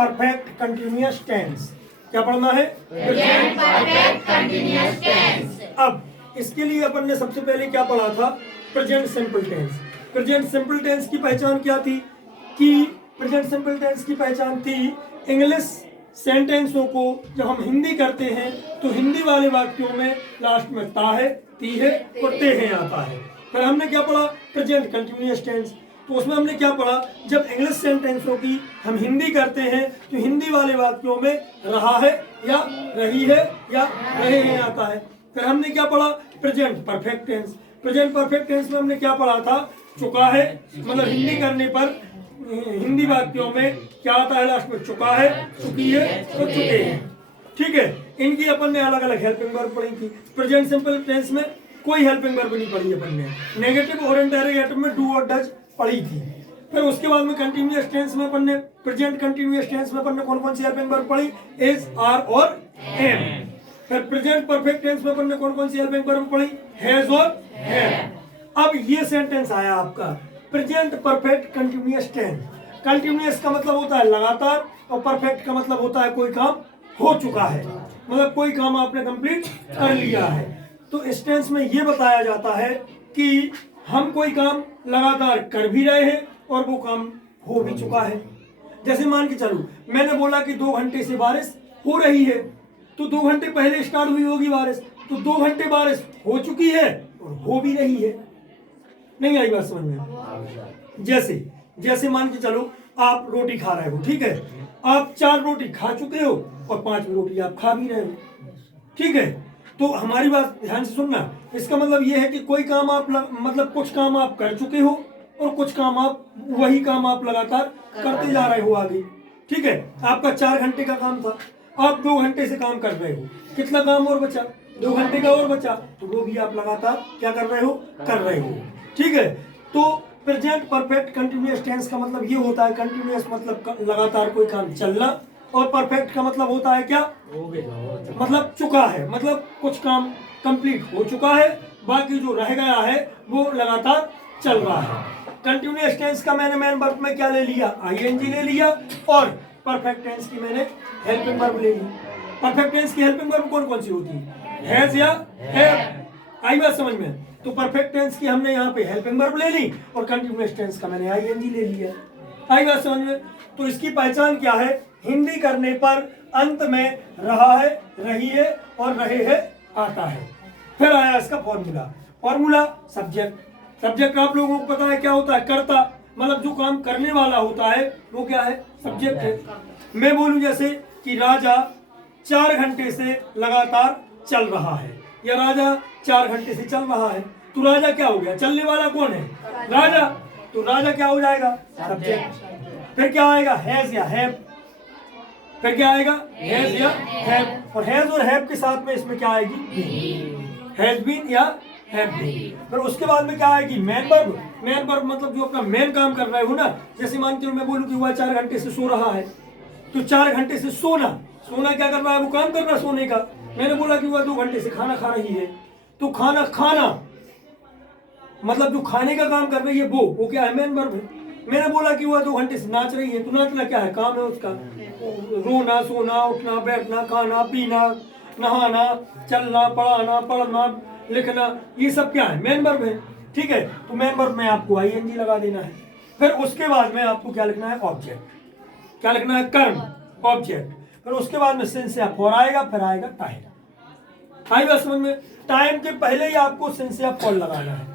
Perfect continuous tense. क्या पढ़ना है? Present perfect continuous tense. अब इसके लिए अपन ने सबसे पहले क्या पढ़ा था? Present simple tense. Present simple tense की पहचान क्या थी? कि प्रेजेंट सिंपल टेंस की पहचान थी इंग्लिश सेंटेंसों को जब हम हिंदी करते हैं तो हिंदी वाले वाक्यों में लास्ट में ता है, ती है और ते है आता है। फिर हमने क्या पढ़ा? Present continuous tense. तो उसमें हमने क्या पढ़ा? जब इंग्लिश सेंटेंसों की हम हिंदी करते हैं तो हिंदी वाले वाक्यों में रहा है या रही है या रहे हैं आता है। फिर हमने क्या पढ़ा? Present perfect tense. Present perfect tense में हमने क्या पढ़ा था? चुका है, मतलब हिंदी करने पर हिंदी वाक्यों में क्या आता है? लास्ट में चुका है, चुकी है और चुके हैं। ठीक है, इनकी अपन ने अलग अलग हेल्पिंग वर्ब पढ़ी थी। प्रेजेंट सिंपल टेंस में कोई हेल्पिंग वर्ब नहीं पढ़ी अपन ने। नेगेटिव और इंटरोगेटिव में डू और डज पढ़ी थी। फिर उसके बाद में कंटिन्यूअस टेंस में अपन ने प्रेजेंट कंटिन्यूअस टेंस में अपन ने कौन कौन सी हेल्पिंग वर्ब पढ़ी? इज, आर और एम। फिर प्रेजेंट परफेक्ट टेंस में अपन ने कौन कौन सी हेल्पिंग वर्ब पढ़ी? हैज और हैव। अब ये सेंटेंस आया आपका present perfect continuous tense. Continuous का मतलब होता है लगातार और परफेक्ट का मतलब होता है कोई काम हो चुका है, मतलब कोई काम आपने कंप्लीट कर लिया है। तो इस टेंस में ये बताया जाता है कि हम कोई काम लगातार कर भी रहे हैं और वो काम हो भी चुका है। जैसे मान के चलो मैंने बोला कि 2 घंटे से बारिश हो रही है, तो 2 घंटे पहले स्टार्ट हुई होगी बारिश, तो 2 घंटे बारिश हो चुकी है और हो भी रही है। नहीं आई बात समझ में? जैसे मान के चलो आप रोटी खा रहे हो, ठीक है, आप 4 रोटी खा चुके हो और 5वीं रोटी आप खा भी रहे हो, ठीक है। तो हमारी बात ध्यान से सुनना, इसका मतलब ये है कि कोई काम आप मतलब कुछ काम आप कर चुके हो और कुछ काम आप वही काम आप लगातार करते जा रहे हो आगे, ठीक है। आपका 4 घंटे का काम था, आप 2 घंटे से काम कर रहे हो, कितना काम और बचा? 2 घंटे का और बचा, तो वो भी आप लगातार क्या कर रहे हो? कर रहे हो, ठीक है। तो प्रेजेंट परफेक्ट कंटिन्यूअस टेंस का मतलब ये होता है, कंटिन्यूअस मतलब लगातार कोई काम चलना, और परफेक्ट का मतलब होता है क्या? मतलब चुका है, मतलब कुछ काम कंप्लीट हो चुका है, बाकी जो रह गया है वो लगातार चल रहा है। कंटिन्यूअस टेंस का मैंने मेन वर्ब में क्या ले लिया? आईएनजी ले लिया, और परफेक्ट टेंस की मैंने हेल्पिंग वर्ब ले ली। परफेक्ट टेंस की हेल्पिंग वर्ब कौन कौन सी होती है? हैज या हैव। आई बात समझ में? तो परफेक्ट टेंस की हमने यहाँ पे हेल्पिंग वर्ब ले ली और कंटिन्यूअस टेंस का मैंने आईएनजी ले लिया। आई बात समझ में? तो इसकी पहचान क्या है? हिंदी करने पर अंत में रहा है, रही है और रहे है आता है। फिर आया इसका फॉर्मूला। Formula subject. सब्जेक्ट आप लोगों को पता है क्या होता है? कर्ता, मतलब जो काम करने वाला होता है वो क्या है? सब्जेक्ट है। मैं बोलूं जैसे कि राजा 4 घंटे से लगातार चल रहा है, या राजा 4 घंटे से चल रहा है, तो राजा क्या हो गया? चलने वाला कौन है? राजा। तो राजा क्या हो जाएगा? सब्जेक्ट। फिर क्या आएगा? हैज या हैव। फिर क्या आएगा? हैज या हैव। और हैज और हैव के साथ में इसमें क्या आएगी? हैज बीन या हैव बीन। फिर उसके बाद में क्या आएगी? Main verb. मेन वर्ब मतलब जो अपना मेन काम कर रहे हो ना। जैसे मान के मैं बोलूं कि वह 4 घंटे से सो रहा है, तो 4 घंटे से सोना, सोना क्या कर रहा है? वो काम कर रहा है सोने का। मैंने बोला कि वह 2 घंटे से खाना खा रही है, तो खाना खाना मतलब जो खाने का काम कर रही है वो क्या है? मेन वर्ब है। मैंने बोला कि वह 2 घंटे से नाच रही है, तो नाचना क्या है? काम है उसका। रोना, सोना, उठना, बैठना, खाना, पीना, नहाना, चलना, पढ़ाना, पढ़ना, लिखना, ये सब क्या है? मेन वर्ब है, ठीक है। तो मेन वर्ब में आपको आईएनजी लगा देना है। फिर उसके बाद में आपको क्या लिखना है? ऑब्जेक्ट। क्या लिखना है? कर्म, ऑब्जेक्ट। फिर उसके बाद में सिंस या फॉर आएगा, फिर आएगा टाइम। आई बात समझ में? टाइम के पहले ही आपको सिंस या फॉर लगाना है।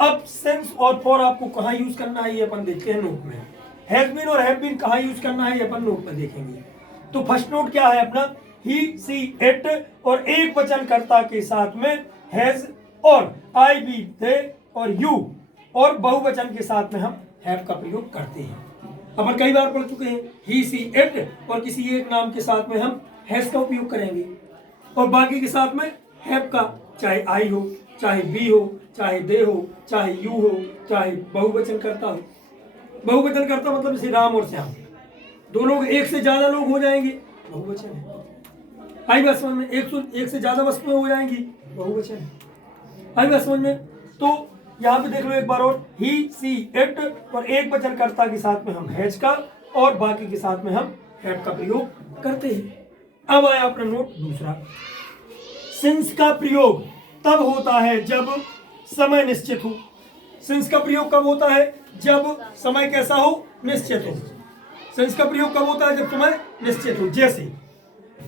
अब सिंस और फॉर आपको कहाँ यूज करना है ये अपन देखते हैं नोट में। हैज बीन और हैव बीन कहाँ यूज करना है ये अपन नोट में देखेंगे। तो फर्स्ट नोट क्या है अपना? ही, सी, इट और एक वचन कर्ता के साथ में हैज और आई, बी, दे और यू, और बहुवचन के साथ में हम हैव का प्रयोग करते हैं। अपन कई बार पढ़ चुके हैं ही, सी, इट, और किसी एक नाम के साथ में हम हैज का उपयोग करेंगे, और बाकी के साथ में हैव का, चाहे आई हो, चाहे बी हो, चाहे दे हो, चाहे यू हो, चाहे बहुवचन करता हो। बहुवचन करता मतलब जैसे राम और श्याम, दो लोग, एक से ज्यादा लोग हो जाएंगे, बहुवचन है। आई बात समझ में? एक से ज्यादा वस्तुएं हो जाएंगी, बहुवचन है। आई बात समझ में? तो यहाँ पे देख लो एक बार और, ही, सी, इट और एक वचन कर्ता के साथ में हम हैज का और बाकी के साथ में हम हैव का प्रयोग करते हैं। अब आया अपना नोट दूसरा, सिंस का प्रयोग तब होता है जब समय निश्चित हो। सिंस का प्रयोग कब होता है? जब समय कैसा हो? निश्चित हो। सिंस का प्रयोग कब होता है? जब समय निश्चित हो।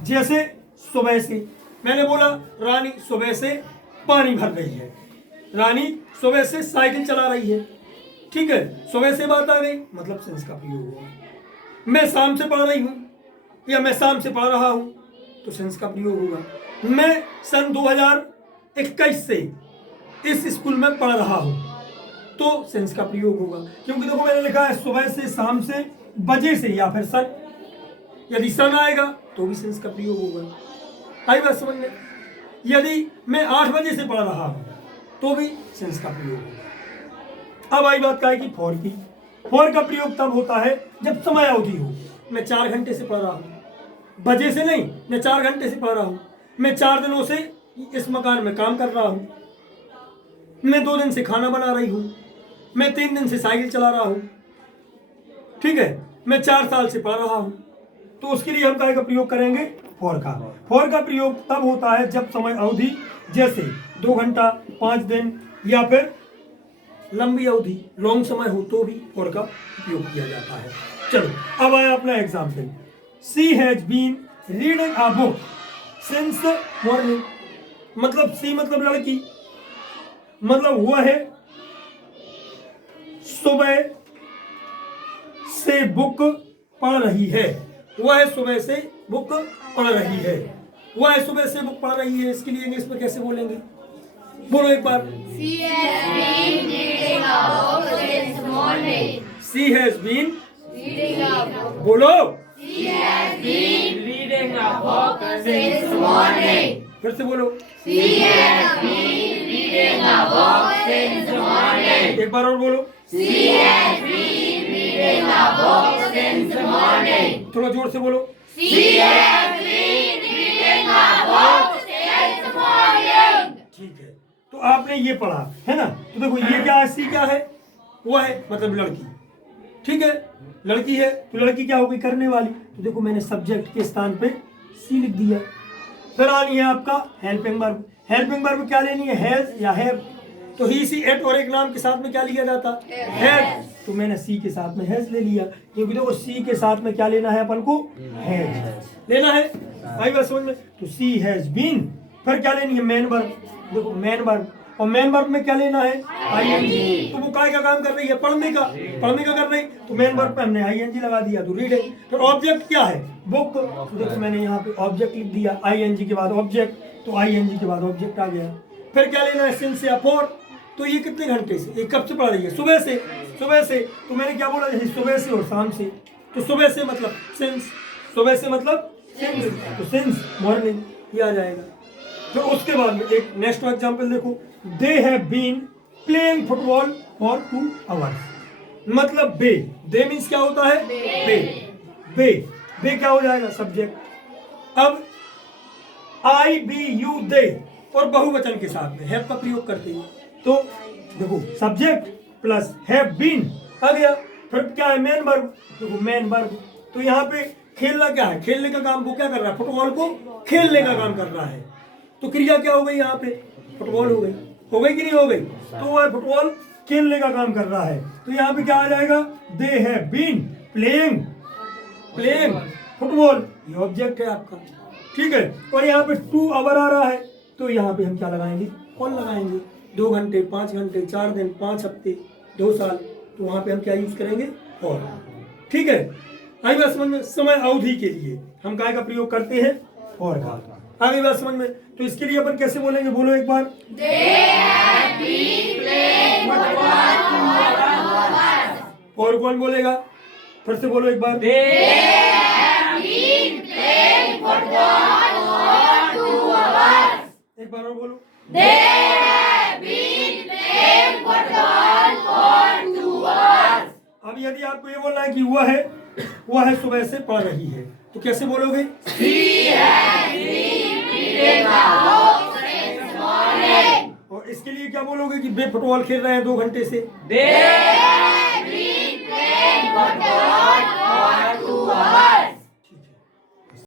जैसे सुबह से, मैंने बोला रानी सुबह से पानी भर रही है, रानी सुबह से साइकिल चला रही है, ठीक है, सुबह से बात आ गई, मतलब सिंस का प्रयोग हुआ। मैं शाम से पढ़ रही हूँ या मैं शाम से पढ़ रहा हूँ, तो सिंस का प्रयोग होगा। मैं सन 2021 से इस स्कूल में पढ़ रहा हूँ, तो सेंस का प्रयोग होगा। क्योंकि देखो मैंने लिखा है सुबह से, शाम से, बजे से या फिर सन, यदि सन आएगा तो भी सेंस का प्रयोग होगा। आई बात समझ में? यदि मैं 8 बजे से पढ़ रहा हूँ तो भी सेंस का प्रयोग होगा। अब आई बात क्या है कि फॉर की। फॉर का प्रयोग तब होता है जब समय अवधि हो। मैं 4 घंटे से पढ़ रहा हूँ, बजे से नहीं, मैं 4 घंटे से पढ़ रहा हूँ, मैं 4 दिनों से इस मकान में काम कर रहा हूँ, मैं 2 दिन से खाना बना रही हूँ, मैं 3 दिन से साइकिल चला रहा हूँ, ठीक है, मैं 4 साल से पढ़ रहा हूँ, तो उसके लिए हम क्या का प्रयोग करेंगे? फॉर का। फॉर का प्रयोग तब होता है जब समय अवधि जैसे 2 घंटा, 5 दिन या फिर लंबी अवधि, लॉन्ग समय हो तो भी फॉर का उपयोग किया जाता है। चलो अब आया अपना example, she has been reading a book since morning. मतलब सी मतलब लड़की, मतलब हुआ है सुबह से बुक पढ़ रही है, वह है सुबह से बुक पढ़ रही है, वह है सुबह से बुक पढ़ रही है। इसके लिए इंग्लिश में कैसे बोलेंगे? बोलो एक बार। She has been reading a book since morning. She has been, Reading a book. बोलो, She has been reading a book since morning. फिर से बोलो, She has been reading a book since morning. एक बार और बोलो, She has been reading a book since morning. थोड़ा जोर से बोलो। She has been reading a book since morning. ठीक है, तो आपने ये पढ़ा है ना, तो देखो ये क्या है? सी क्या है? वह है मतलब लड़की, ठीक है, लड़की है तो लड़की क्या होगी? करने वाली। तो देखो मैंने सब्जेक्ट के स्थान पे सी लिख दिया। फिर आनी है आपका हेल्पिंग वर्ब। हेल्पिंग वर्ब क्या लेनी है? हैज या हैव। तो ही, सी, एट और एक नाम के साथ में क्या लिया जाता? हैज। तो मैंने सी के साथ में हैज ले लिया, क्योंकि देखो सी के साथ में क्या लेना है अपन को? हैज लेना है। आई बात समझ में? तो सी हैज बीन, फिर क्या लेनी है? Main verb. देखो मेन वर्ब, और मेन वर्ब में क्या लेना है? आईएनजी। तो वो काय का काम कर रही है? पढ़ने का, पढ़ने का कर रही, तो मेन वर्ब पे हमने आईएनजी लगा दिया, तो रीडिंग। फिर ऑब्जेक्ट क्या है? बुक। तो देखो मैंने यहाँ पे ऑब्जेक्ट लिख दिया, आईएनजी के बाद ऑब्जेक्ट, तो आईएनजी के बाद ऑब्जेक्ट आ गया। फिर क्या लेना है? सिंस या फॉर। तो ये कितने घंटे से, ये कब से पढ़ रही है? सुबह से। सुबह से, तो मैंने क्या बोला? जैसे सुबह से और शाम से, तो सुबह से मतलब सिंस, सुबह से मतलब सिंस, तो सिंस मॉर्निंग ये आ जाएगा। तो उसके बाद में एक नेक्स्ट एग्जांपल देखो, they have been playing football for 2 hours. मतलब बे, दे मीन्स क्या होता है? बे। बे, बे क्या हो जाएगा? सब्जेक्ट। अब आई बी यू दे और बहुवचन के साथ में हैव का प्रयोग करते हैं, तो देखो सब्जेक्ट प्लस हैव बीन आ गया। फिर क्या है? Main verb. देखो मेन वर्ब, तो यहाँ पे खेलना क्या है? खेलने का काम वो क्या कर रहा है? फुटबॉल को खेलने का काम कर रहा है, तो क्रिया क्या हो गई? यहाँ पे फुटबॉल हो गई, हो गई कि नहीं हो गई? तो वह फुटबॉल खेलने का काम कर रहा है, तो यहाँ पे क्या आ जाएगा? They have been playing, playing football, ये ऑब्जेक्ट है आपका, ठीक है। और यहाँ पे 2 आवर आ रहा है, तो यहाँ पे हम क्या लगाएंगे? कौन लगाएंगे? 2 घंटे, 5 घंटे, 4 दिन, 5 हफ्ते, 2 साल, तो वहाँ पे हम क्या यूज करेंगे? और, ठीक है। आई बात समझ में? समय अवधि के लिए हम काय का प्रयोग करते हैं? और का। आगे बात समझ में? तो इसके लिए अपन कैसे बोलेंगे? बोलो एक बार। और कौन बोलेगा? फिर से बोलो एक बार। एक बार और बोलो। अब यदि आपको ये बोलना है कि वह है सुबह से पढ़ रही है, तो कैसे बोलोगे? और इसके लिए क्या बोलोगे कि वे फुटबॉल खेल रहे हैं 2 घंटे से?